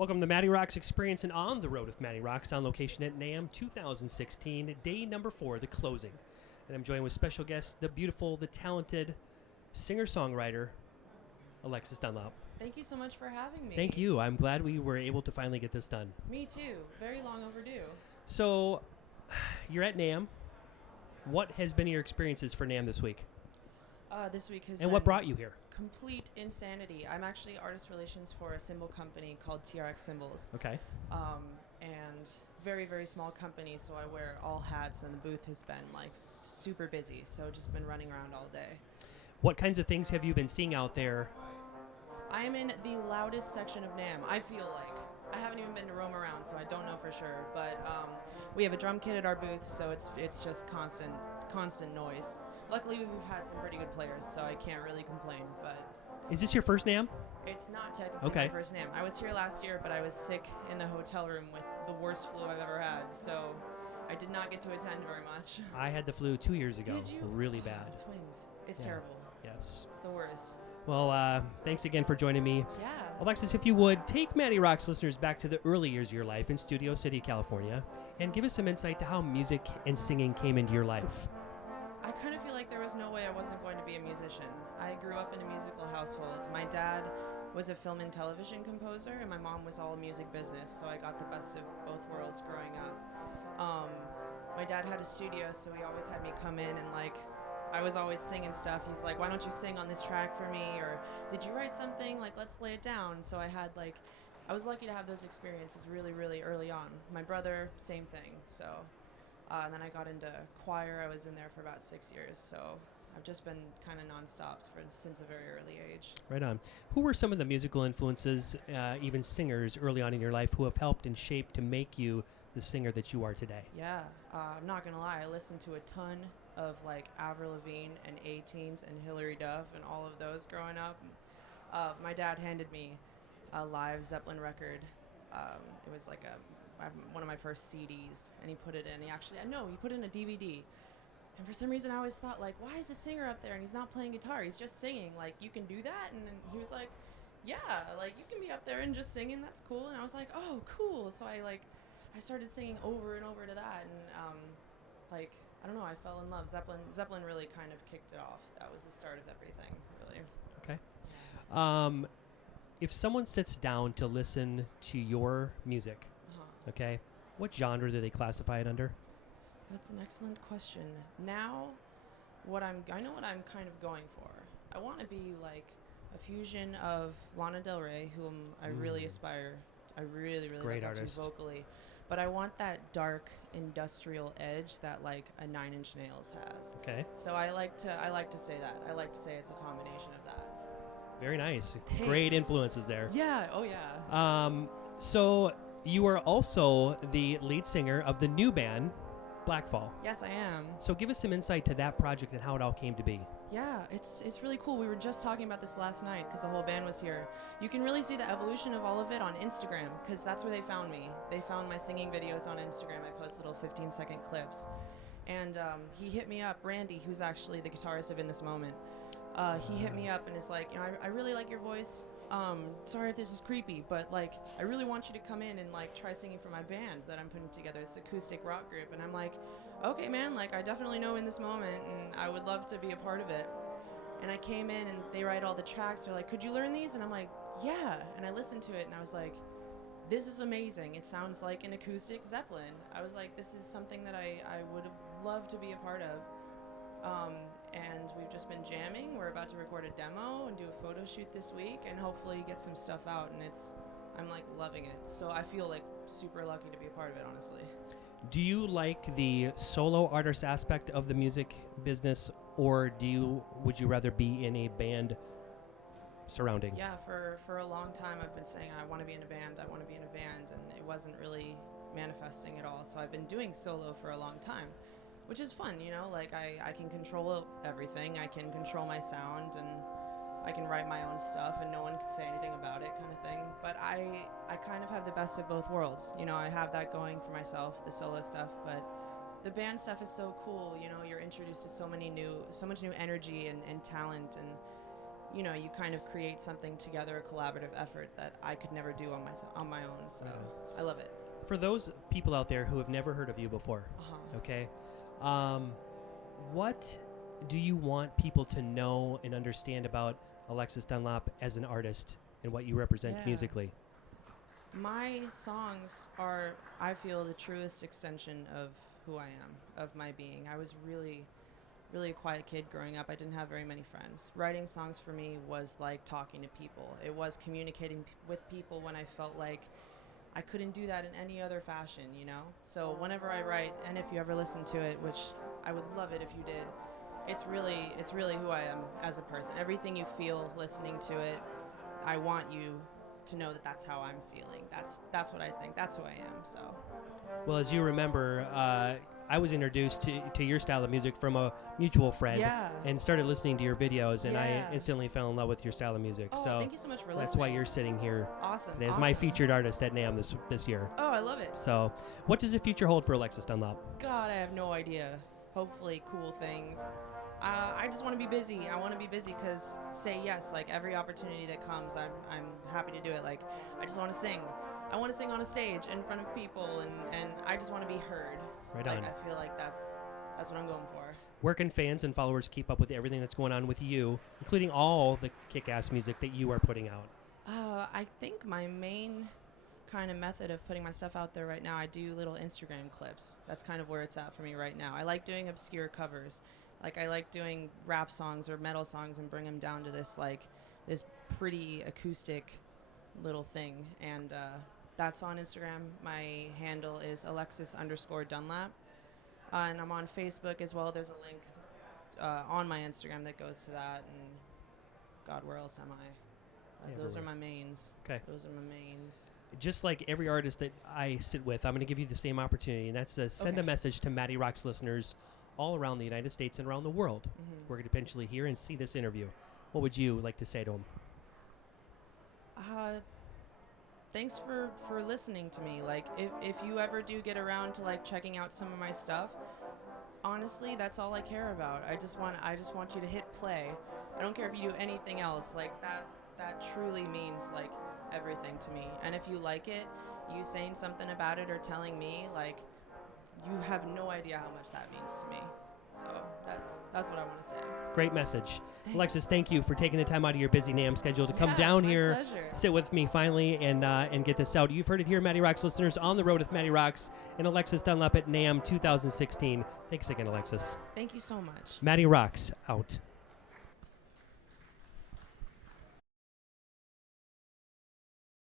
Welcome to MattyRocks Experience and On the Road with MattyRocks on location at NAMM 2016, day number 4, the closing. And I'm joined with special guest, the beautiful, the talented singer-songwriter, Alexis Dunlap. Thank you so much for having me. Thank you. I'm glad we were able to finally get this done. Me too. Very long overdue. So, you're at NAMM. What has been your experiences for NAMM this week? This week has And been what brought you here? complete insanity. I'm actually artist relations for a cymbal company called TRX Cymbals. Okay. And very, very small company, so I wear all hats, and the booth has been like super busy, so just been running around all day. What kinds of things have you been seeing out there? I am in the loudest section of NAMM, I feel like. I haven't even been to roam around, so I don't know for sure, but we have a drum kit at our booth, so it's just constant noise. Luckily, we've had some pretty good players, so I can't really complain, but... Is this your first NAMM? It's not technically my first NAMM. I was here last year, but I was sick in the hotel room with the worst flu I've ever had, so I did not get to attend very much. I had the flu 2 years ago. Did you? Really bad. Twins. It's terrible. Yes. It's the worst. Well, thanks again for joining me. Yeah. Alexis, if you would, take MattyRocks listeners back to the early years of your life in Studio City, California, and give us some insight to how music and singing came into your life. I kind of feel like there was no way I wasn't going to be a musician. I grew up in a musical household. My dad was a film and television composer, and my mom was all music business, so I got the best of both worlds growing up. My dad had a studio, so he always had me come in and, like, I was always singing stuff. He's like, why don't you sing on this track for me? Or, did you write something? Like, let's lay it down. So I had, like, I was lucky to have those experiences really, really early on. My brother, same thing, so... and then I got into choir. I was in there for about 6 years, so I've just been kind of nonstop since a very early age. Right on. Who were some of the musical influences, even singers, early on in your life who have helped and shaped to make you the singer that you are today? Yeah, I'm not going to lie. I listened to a ton of, like, Avril Lavigne and A-Teens and Hilary Duff and all of those growing up. My dad handed me a live Zeppelin record. It was like one of my first CDs, and he put it in. He put in a DVD. And for some reason, I always thought, like, why is the singer up there and he's not playing guitar? He's just singing. Like, you can do that? And then he was like, yeah, like, you can be up there and just singing. That's cool. And I was like, oh, cool. So I started singing over and over to that. And, I don't know, I fell in love. Zeppelin really kind of kicked it off. That was the start of everything, really. Okay. If someone sits down to listen to your music, okay, what genre do they classify it under? That's an excellent question. Now, I know what I'm kind of going for. I want to be like a fusion of Lana Del Rey, whom I really really Great look up artist. to vocally. But I want that dark industrial edge that, like, a Nine Inch Nails has. Okay. So I like to say that. I like to say it's a combination of that. Very nice. Thanks. Great influences there. Yeah. Oh yeah. So you are also the lead singer of the new band, Blackfall. Yes, I am. So give us some insight to that project and how it all came to be. Yeah, it's really cool. We were just talking about this last night because the whole band was here. You can really see the evolution of all of it on Instagram because that's where they found me. They found my singing videos on Instagram. I post little 15-second clips. And he hit me up, Randy, who's actually the guitarist of In This Moment. He hit me up and is like, I really like your voice. Sorry if this is creepy, but, like, I really want you to come in and, like, try singing for my band that I'm putting together. It's an acoustic rock group. And I'm like, okay, man, like, I definitely know In This Moment, and I would love to be a part of it. And I came in, and they write all the tracks. They're like, could you learn these? And I'm like, yeah. And I listened to it, and I was like, this is amazing. It sounds like an acoustic Zeppelin. I was like, this is something that I would have loved to be a part of. And we've just been jamming. We're about to record a demo and do a photo shoot this week and hopefully get some stuff out, and I'm like loving it. So I feel like super lucky to be a part of it, honestly. Do you like the solo artist aspect of the music business, or would you rather be in a band surrounding? Yeah, for a long time I've been saying I want to be in a band, and it wasn't really manifesting at all. So I've been doing solo for a long time, which is fun, you know, like I can control everything. I can control my sound, and I can write my own stuff, and no one can say anything about it, kind of thing. But I kind of have the best of both worlds. You know, I have that going for myself, the solo stuff, but the band stuff is so cool. You know, you're introduced to so much new energy and talent, and you know, you kind of create something together, a collaborative effort that I could never do on my own. So I love it. For those people out there who have never heard of you before, okay, what do you want people to know and understand about Alexis Dunlap as an artist and what you represent musically? My songs are, I feel, the truest extension of who I am, of my being. I was really a quiet kid growing up. I didn't have very many friends. Writing songs for me was like talking to people. It was communicating with people when I felt like I couldn't do that in any other fashion, you know? So whenever I write, and if you ever listen to it, which I would love it if you did, it's really who I am as a person. Everything you feel listening to it, I want you to know that that's how I'm feeling. That's what I think. That's who I am. So. Well, as you remember, I was introduced to your style of music from a mutual friend and started listening to your videos, and I instantly fell in love with your style of music. Oh, so thank you so much for listening. That's why you're sitting here today as my featured artist at NAMM this year. Oh, I love it. So what does the future hold for Alexis Dunlap? God, I have no idea. Hopefully cool things. I just want to be busy. I want to be busy because say yes, like every opportunity that comes, I'm happy to do it. Like I just want to sing. I want to sing on a stage in front of people, and I just want to be heard. Right like, on. I feel like that's what I'm going for. Where can fans and followers keep up with everything that's going on with you, including all the kick-ass music that you are putting out? I think my main kind of method of putting my stuff out there right now, I do little Instagram clips. That's kind of where it's at for me right now. I like doing obscure covers. Like I like doing rap songs or metal songs and bring them down to this pretty acoustic little thing. And that's on Instagram. My handle is Alexis_Dunlap. And I'm on Facebook as well. There's a link on my Instagram that goes to that. And God, where else am I? Those are my mains. Okay. Those are my mains. Just like every artist that I sit with, I'm going to give you the same opportunity, and that's to send a message to MattyRocks listeners all around the United States and around the world. We're going to potentially hear and see this interview. What would you like to say to them? Thanks for listening to me. Like, if you ever do get around to like checking out some of my stuff, honestly, that's all I care about. I just want you to hit play. I don't care if you do anything else. Like that truly means like everything to me. And if you like it, you saying something about it or telling me, like, you have no idea how much that means to me. So that's what I want to say. Great message. Thanks. Alexis, thank you for taking the time out of your busy NAMM schedule to come down here, pleasure. Sit with me finally, and get this out. You've heard it here, MattyRocks listeners, on the road with MattyRocks and Alexis Dunlap at NAMM 2016. Thanks again, Alexis. Thank you so much. MattyRocks out.